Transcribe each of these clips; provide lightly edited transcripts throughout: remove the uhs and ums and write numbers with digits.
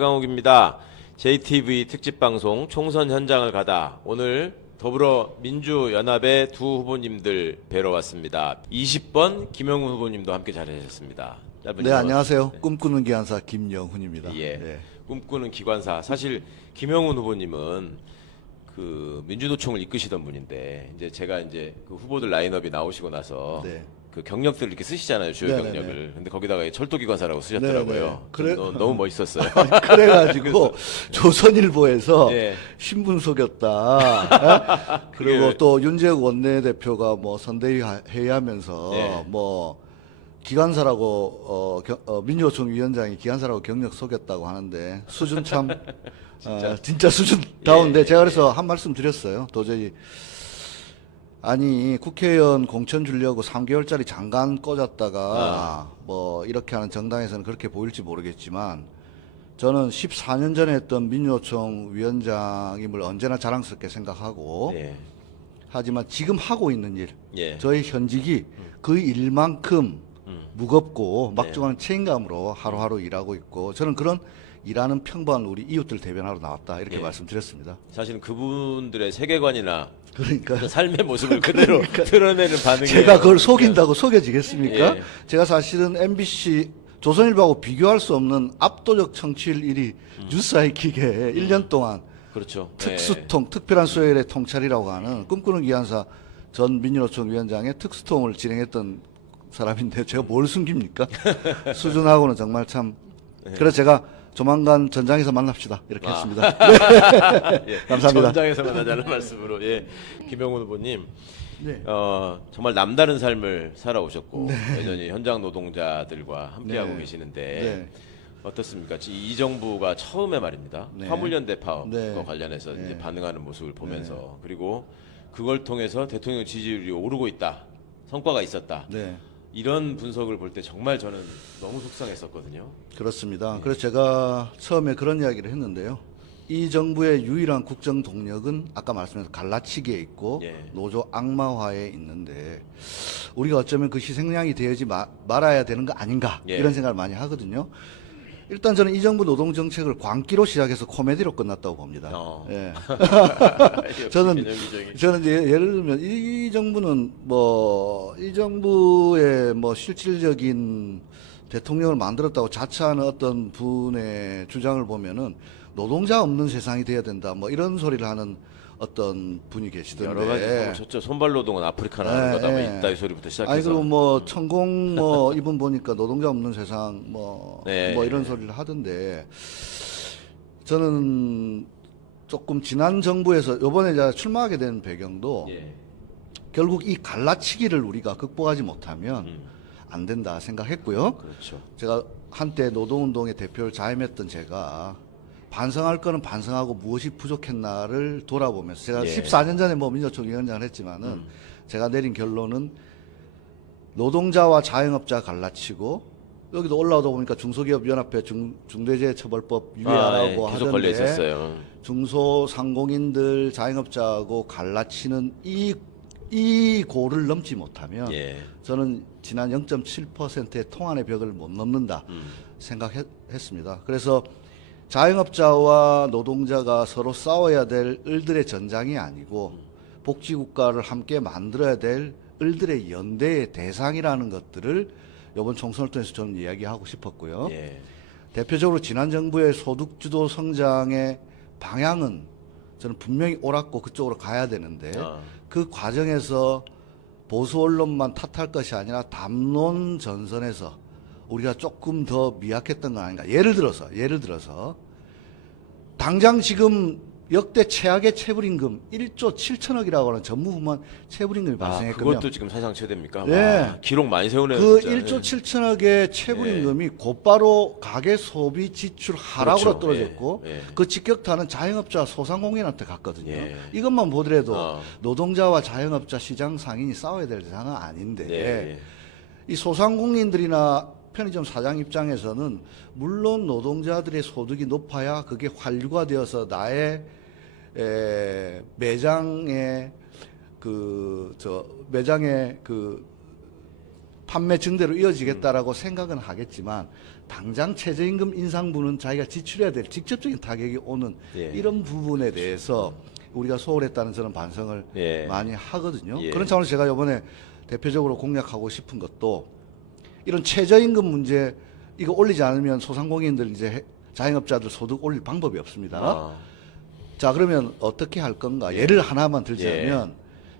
최강욱입니다. JTV 특집방송 총선 현장을 가다 오늘 더불어민주연합의 두 후보님들 뵈러 왔습니다. 20번 김영훈 후보님도 함께 자리하셨습니다. 네, 안녕하세요. 꿈꾸는 기관사 김영훈입니다. 예, 네. 꿈꾸는 기관사. 사실 김영훈 후보님은 그 민주노총을 이끄시던 분인데 이제 제가 이제 그 후보들 라인업이 나오시고 나서 네. 그 경력들 이렇게 쓰시잖아요, 주요 네네네. 경력을. 근데 거기다가 철도기관사라고 쓰셨더라고요. 네네. 그래- 너무 멋있었어요. 그래가지고 조선일보에서 예. 신분 속였다. 예? 그리고 그게- 또 윤재욱 원내대표가 뭐 선대위 회의하면서 예. 뭐 기관사라고 민주노총 위원장이 기관사라고 경력 속였다고 하는데 수준 참 진짜 수준다운데 예, 제가 그래서 한 말씀 드렸어요. 도저히 아니 국회의원 공천 주려고 3개월짜리 장관 꽂았다가 뭐 이렇게 하는 정당에서는 그렇게 보일지 모르겠지만 저는 14년 전에 했던 민주노총 위원장임을 언제나 자랑스럽게 생각하고 예. 하지만 지금 하고 있는 일 예. 저희 현직이 그 일만큼 무겁고 막중한 책임감으로 하루하루 일하고 있고 저는 그런 일하는 평범한 우리 이웃들 대변하러 나왔다 이렇게 예. 말씀드렸습니다. 사실은 그분들의 세계관이나 그러니까 그 삶의 모습을 그대로 드러내는 반응이에요. 제가 그걸 속인다고 속여지겠습니까? 예. 제가 사실은 MBC 조선일보하고 비교할 수 없는 압도적 청취율 1위 뉴스 하이킥에 1년 동안 그렇죠. 특수통, 특별한 수요일의 통찰이라고 하는 꿈꾸는 기관사 전 민주노총 위원장의 특수통을 진행했던 사람인데 제가 뭘 숨깁니까? 수준하고는 정말 참. 그래서 제가 조만간 전장에서 만납시다 이렇게 했습니다. 예. 감사합니다. 전장에서 만나자는 말씀으로 예. 김영훈 후보님 네. 정말 남다른 삶을 살아오셨고 여전히 현장 노동자들과 함께하고 네. 계시는데 네. 어떻습니까? 이 정부가 처음에 말입니다. 네. 화물연대 파업과 네. 관련해서 네. 이제 반응하는 모습을 보면서 그리고 그걸 통해서 대통령 지지율이 오르고 있다. 성과가 있었다. 네. 이런 분석을 볼 때 정말 저는 너무 속상했었거든요. 그렇습니다. 그래서 제가 처음에 그런 이야기를 했는데요. 이 정부의 유일한 국정 동력은 아까 말씀드린 갈라치기에 있고 예. 노조 악마화에 있는데 우리가 어쩌면 그 희생양이 되지 말아야 되는 거 아닌가 예. 이런 생각을 많이 하거든요. 일단 저는 이 정부 노동 정책을 광기로 시작해서 코미디로 끝났다고 봅니다. 예. 저는 이제 예를 들면 이 정부는 뭐 이 정부의 뭐 실질적인 대통령을 만들었다고 자처하는 어떤 분의 주장을 보면은 노동자 없는 세상이 돼야 된다 뭐 이런 소리를 하는 어떤 분이 계시던데 여러 가지 저쪽 손발노동은 아프리카나 하는 거다 뭐 이따 이 소리부터 시작해서 아니 그리고 뭐 천공 뭐 이분 보니까 노동자 없는 세상 뭐 네. 이런 소리를 하던데 저는 조금 지난 정부에서 이번에 제가 출마하게 된 배경도 예. 결국 이 갈라치기를 우리가 극복하지 못하면 안 된다 생각했고요. 그렇죠. 제가 한때 노동운동의 대표를 자임했던 제가 반성할 거는 반성하고 무엇이 부족했나를 돌아보면서 제가 예. 14년 전에 뭐 민주노총 위원장을 했지만은 제가 내린 결론은 노동자와 자영업자 갈라치고 여기도 올라오다 보니까 중소기업연합회 중대재해처벌법 유예하라고 예. 계속 걸려 하던데 있었어요. 중소상공인들 자영업자하고 갈라치는 이 고를 넘지 못하면 예. 저는 지난 0.7%의 통한의 벽을 못 넘는다 생각했습니다. 그래서 자영업자와 노동자가 서로 싸워야 될 을들의 전장이 아니고 복지국가를 함께 만들어야 될 을들의 연대의 대상이라는 것들을 이번 총선을 통해서 저는 이야기하고 싶었고요. 예. 대표적으로 지난 정부의 소득주도 성장의 방향은 저는 분명히 옳았고 그쪽으로 가야 되는데 그 과정에서 보수 언론만 탓할 것이 아니라 담론 전선에서 우리가 조금 더 미약했던 거 아닌가. 예를 들어서 당장 지금 역대 최악의 체불임금 1조 7천억이라고 하는 전무후무한 체불임금이 발생했거든요. 그것도 지금 사상 최대입니까? 네. 와, 기록 많이 세우네요. 그 진짜. 1조 7천억의 체불임금이 곧바로 가계 소비 지출 하락으로 그렇죠. 떨어졌고 예. 예. 그 직격탄은 자영업자 소상공인한테 갔거든요. 예. 이것만 보더라도 어. 노동자와 자영업자 시장 상인이 싸워야 될 대상은 아닌데 예. 이 소상공인들이나 편의점 사장 입장에서는 물론 노동자들의 소득이 높아야 그게 환류가 되어서 나의 매장의 판매 증대로 이어지겠다라고 생각은 하겠지만 당장 최저임금 인상분은 자기가 지출해야 될 직접적인 타격이 오는 예. 이런 부분에 대해서 우리가 소홀했다는 저는 반성을 예. 많이 하거든요. 예. 그런 차원에서 제가 이번에 대표적으로 공략하고 싶은 것도 이런 최저임금 문제 이거 올리지 않으면 소상공인들 이제 자영업자들 소득 올릴 방법이 없습니다. 아. 자 그러면 어떻게 할 건가? 예를 하나만 들자면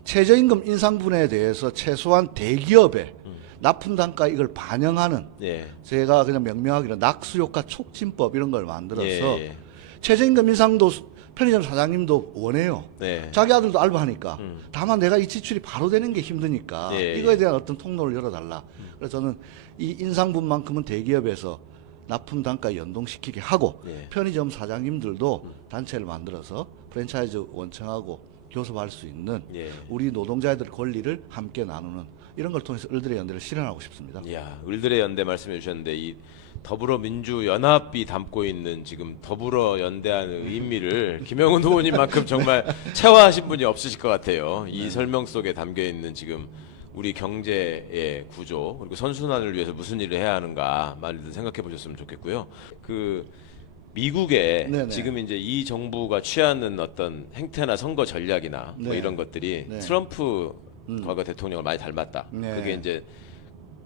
최저임금 인상분에 대해서 최소한 대기업에 납품 단가 이걸 반영하는 예. 제가 그냥 명명하기로 낙수효과 촉진법 이런 걸 만들어서 예. 최저임금 인상도 편의점 사장님도 원해요. 네. 자기 아들도 알바하니까. 다만 내가 이 지출이 바로 되는 게 힘드니까 예, 이거에 대한 어떤 통로를 열어달라. 그래서 저는 이 인상분만큼은 대기업에서 납품 단가 연동시키게 하고 예. 편의점 사장님들도 단체를 만들어서 프랜차이즈 원청하고 교섭할 수 있는 예. 우리 노동자들의 권리를 함께 나누는 이런 걸 통해서 을들의 연대를 실현하고 싶습니다. 이야, 을들의 연대 말씀해 주셨는데 이 더불어민주연합이 담고 있는 지금 더불어 연대하는 의미를 김영훈 후보님만큼 정말 체화하신 분이 없으실 것 같아요. 이 설명 속에 담겨 있는 지금 우리 경제의 구조 그리고 선순환을 위해서 무슨 일을 해야 하는가 많이들 생각해 보셨으면 좋겠고요. 그 미국에 네네. 지금 이제 이 정부가 취하는 어떤 행태나 선거 전략이나 뭐 네. 이런 것들이 네. 트럼프 과거 대통령을 많이 닮았다. 네. 그게 이제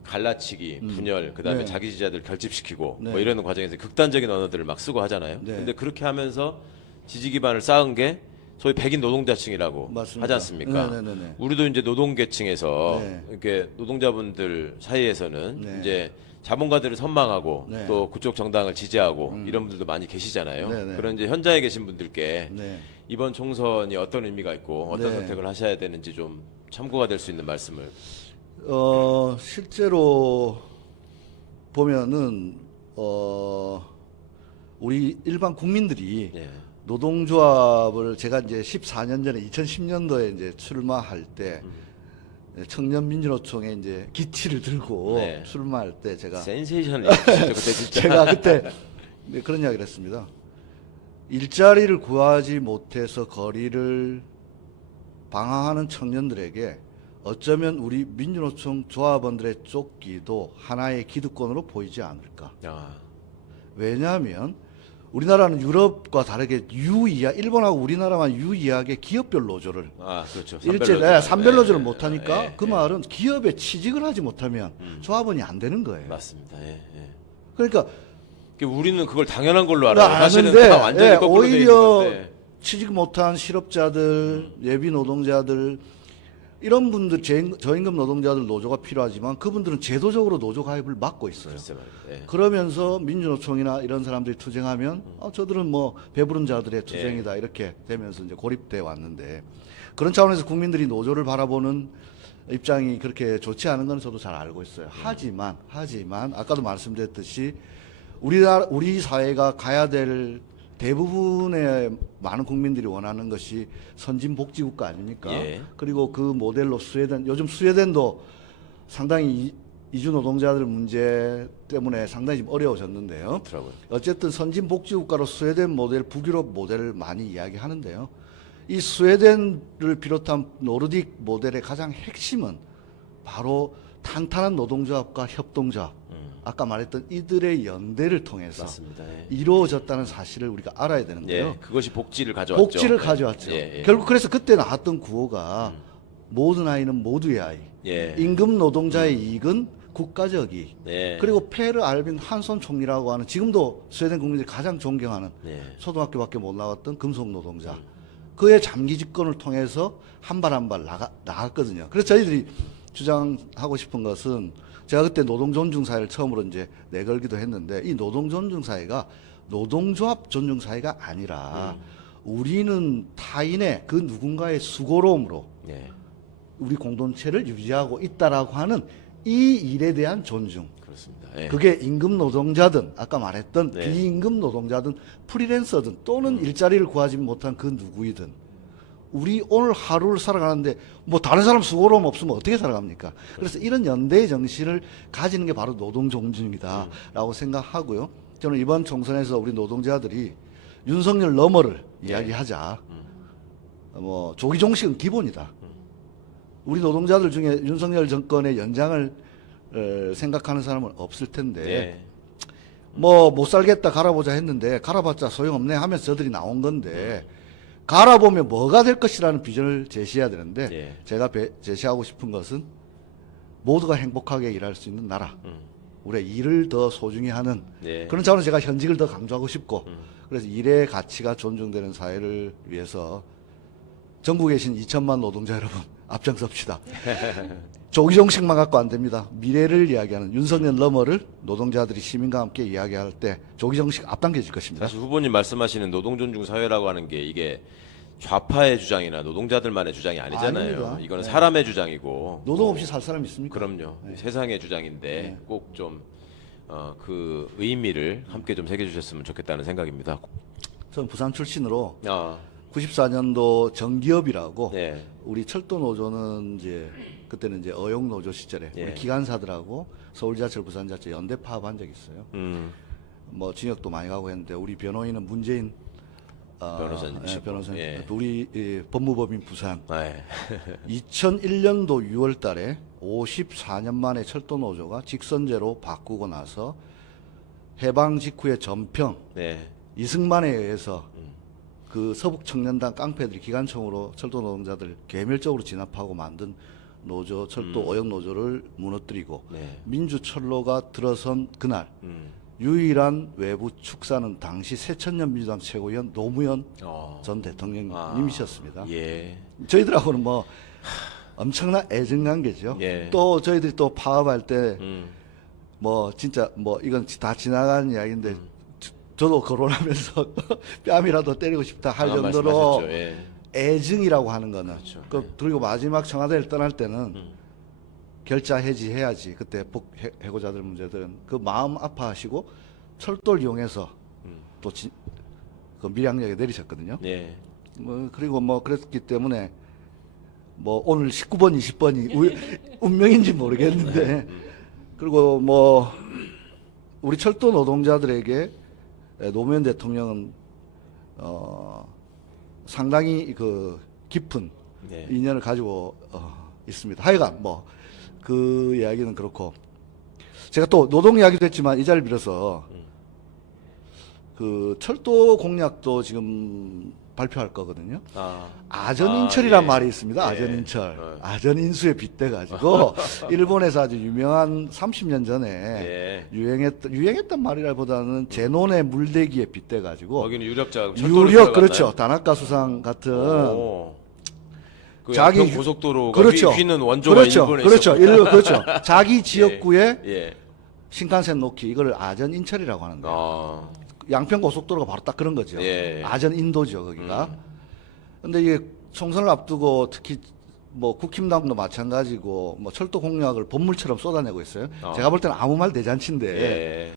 갈라치기, 분열, 그다음에 네. 자기 지지자들 결집시키고 네. 뭐 이러는 과정에서 극단적인 언어들을 막 쓰고 하잖아요. 네. 근데 그렇게 하면서 지지 기반을 쌓은 게 소위 백인 노동자층이라고 맞습니다. 하지 않습니까? 네네네. 우리도 이제 노동계층에서 네. 이렇게 노동자분들 사이에서는 네. 이제 자본가들을 선망하고 네. 또 그쪽 정당을 지지하고 이런 분들도 많이 계시잖아요. 네네. 그런 이제 현장에 계신 분들께 네. 이번 총선이 어떤 의미가 있고 어떤 네. 선택을 하셔야 되는지 좀 참고가 될 수 있는 말씀을. 실제로 보면은 우리 일반 국민들이 예. 노동조합을 제가 이제 14년 전에 2010년도에 이제 출마할 때 청년민주노총에 이제 기치를 들고 네. 출마할 때 제가 센세이션을 그때 진짜. 제가 그때 네, 그런 이야기를 했습니다. 일자리를 구하지 못해서 거리를 방황하는 청년들에게 어쩌면 우리 민주노총 조합원들의 쫓기도 하나의 기득권으로 보이지 않을까. 아, 왜냐하면 우리나라는 유럽과 다르게 유이하, 일본하고 우리나라만 유이하게 기업별 노조를 그렇죠. 일제 산별 노조를 예, 못하니까 예, 그 예. 말은 기업에 취직을 하지 못하면 조합원이 안 되는 거예요. 맞습니다. 예, 예. 그러니까 우리는 그걸 당연한 걸로 알아요. 나 사실은 아는데, 다 완전히 예, 거꾸로 돼 있는 오히려 건데. 취직 못한 실업자들, 예비 노동자들 이런 분들 저임금 노동자들 노조가 필요하지만 그분들은 제도적으로 노조 가입을 막고 있어요. 글쎄 말이에요. 예. 그러면서 민주노총이나 이런 사람들이 투쟁하면 저들은 뭐 배부른 자들의 투쟁이다 이렇게 되면서 이제 고립돼 왔는데 그런 차원에서 국민들이 노조를 바라보는 입장이 그렇게 좋지 않은 건 저도 잘 알고 있어요. 하지만 아까도 말씀드렸듯이 우리 사회가 가야 될 대부분의 많은 국민들이 원하는 것이 선진복지국가 아닙니까? 예. 그리고 그 모델로 요즘 스웨덴도 상당히 이주 노동자들 문제 때문에 상당히 좀 어려워졌는데요. 그렇더라고요. 어쨌든 선진복지국가로 스웨덴 모델, 북유럽 모델을 많이 이야기하는데요. 이 스웨덴을 비롯한 노르딕 모델의 가장 핵심은 바로 탄탄한 노동조합과 협동조합, 아까 말했던 이들의 연대를 통해서 맞습니다. 예. 이루어졌다는 사실을 우리가 알아야 되는데요. 예, 그것이 복지를 가져왔죠. 복지를 가져왔죠. 예, 예. 결국 그래서 그때 나왔던 구호가 모든 아이는 모두의 아이. 예. 임금 노동자의 이익은 국가적 이익. 예. 그리고 페르 알빈 한손 총리라고 하는 지금도 스웨덴 국민들이 가장 존경하는 예. 초등학교밖에 못 나왔던 금속 노동자. 그의 장기 집권을 통해서 한 발 한 발 나갔거든요. 그래서 저희들이 주장하고 싶은 것은 제가 그때 노동 존중 사회를 처음으로 이제 내걸기도 했는데 이 노동 존중 사회가 노동조합 존중 사회가 아니라 우리는 타인의 그 누군가의 수고로움으로 예. 우리 공동체를 유지하고 있다라고 하는 이 일에 대한 존중. 그렇습니다. 예. 그게 임금 노동자든 아까 말했던 네. 비임금 노동자든 프리랜서든 또는 일자리를 구하지 못한 그 누구이든 우리 오늘 하루를 살아가는데 뭐 다른 사람 수고로움 없으면 어떻게 살아갑니까? 그래서 이런 연대의 정신을 가지는 게 바로 노동 존중이다라고 생각하고요. 저는 이번 총선에서 우리 노동자들이 윤석열 너머를 이야기하자. 뭐 조기 종식은 기본이다. 우리 노동자들 중에 윤석열 정권의 연장을 생각하는 사람은 없을 텐데 예. 뭐 못 살겠다 갈아보자 했는데 갈아봤자 소용없네 하면서 저들이 나온 건데 갈아보면 뭐가 될 것이라는 비전을 제시해야 되는데 예. 제가 제시하고 싶은 것은 모두가 행복하게 일할 수 있는 나라. 우리가 일을 더 소중히 하는 예. 그런 차원에서 제가 현직을 더 강조하고 싶고 그래서 일의 가치가 존중되는 사회를 위해서 전국에 계신 2천만 노동자 여러분 앞장섭시다. 조기종식만 갖고 안 됩니다. 미래를 이야기하는 윤석열 너머를 노동자들이 시민과 함께 이야기할 때 조기종식 앞당겨질 것입니다. 사실 후보님 말씀하시는 노동존중 사회라고 하는 게 이게 좌파의 주장이나 노동자들만의 주장이 아니잖아요. 아닙니다. 이거는 네. 사람의 주장이고 노동 없이 살 사람 있습니까? 그럼요. 세상의 주장인데 꼭 좀 그 의미를 함께 좀 새겨주셨으면 좋겠다는 생각입니다. 저는 부산 출신으로 아, 94년도 정기업이라고 네. 우리 철도 노조는 이제 그때는 이제 어용 노조 시절에 예. 우리 기관사들하고 서울지하철, 부산지하철 연대 파업한 적이 있어요. 뭐 징역도 많이 가고 했는데 우리 변호인은 문재인 변호사님이시고. 변호사님, 예. 우리 법무법인 부산 네. 2001년도 6월달에 54년 만에 철도 노조가 직선제로 바꾸고 나서 해방 직후에 전평 네. 이승만에 의해서 그 서북 청년단 깡패들이 기관총으로 철도 노동자들 개멸적으로 진압하고 만든 노조 철도 어용 노조를 무너뜨리고 네. 민주철로가 들어선 그날 유일한 외부 축사는 당시 새천년 민주당 최고위원 노무현 전 대통령님이셨습니다. 예. 저희들하고는 뭐 엄청난 애정관계죠. 예. 또 저희들이 또 파업할 때 뭐 진짜 뭐 이건 다 지나간 이야기인데 저도 거론하면서 뺨이라도 때리고 싶다 할 방금 정도로 말씀하셨죠. 예. 애증이라고 하는 거는 그렇죠. 그리고 마지막 청와대를 떠날 때는 결자 해지해야지 그때 해고자들 문제들은 그 마음 아파하시고 철도를 이용해서 또 그 밀양역에 내리셨거든요. 예. 뭐 그리고 뭐 그랬기 때문에 뭐 오늘 19번 20번이 운명인지 모르겠는데 그리고 뭐 우리 철도 노동자들에게 노무현 대통령은 상당히 그 깊은 네. 인연을 가지고 있습니다. 하여간 뭐 그 이야기는 그렇고 제가 또 노동 이야기도 했지만 이 자리를 빌어서 그 철도 공약도 지금 발표할 거거든요. 아전인철이란 예. 말이 있습니다. 예. 아전인철. 아전인수에 빗대가지고 일본에서 아주 유명한 30년 전에 예. 유행했던 말이라보다는 제논의 물대기에 빗대가지고 거기는 유력자 유력 그렇죠. 다나카 수상 같은 그 자기 양평 고속도로가 그렇죠. 휘는 원조가 그렇죠. 일본에 그렇죠. 있었고. 그렇죠. 자기 지역구에 예. 신칸센 놓기 이걸 아전인철이라고 하는 거예요. 아. 양평 고속도로가 바로 딱 그런 거죠. 예. 아전인도죠 거기가. 근데 이게 총선을 앞두고 특히 뭐 국힘당도 마찬가지고 뭐 철도 공약을 본물처럼 쏟아내고 있어요. 제가 볼 때는 아무 말 대잔치인데 예.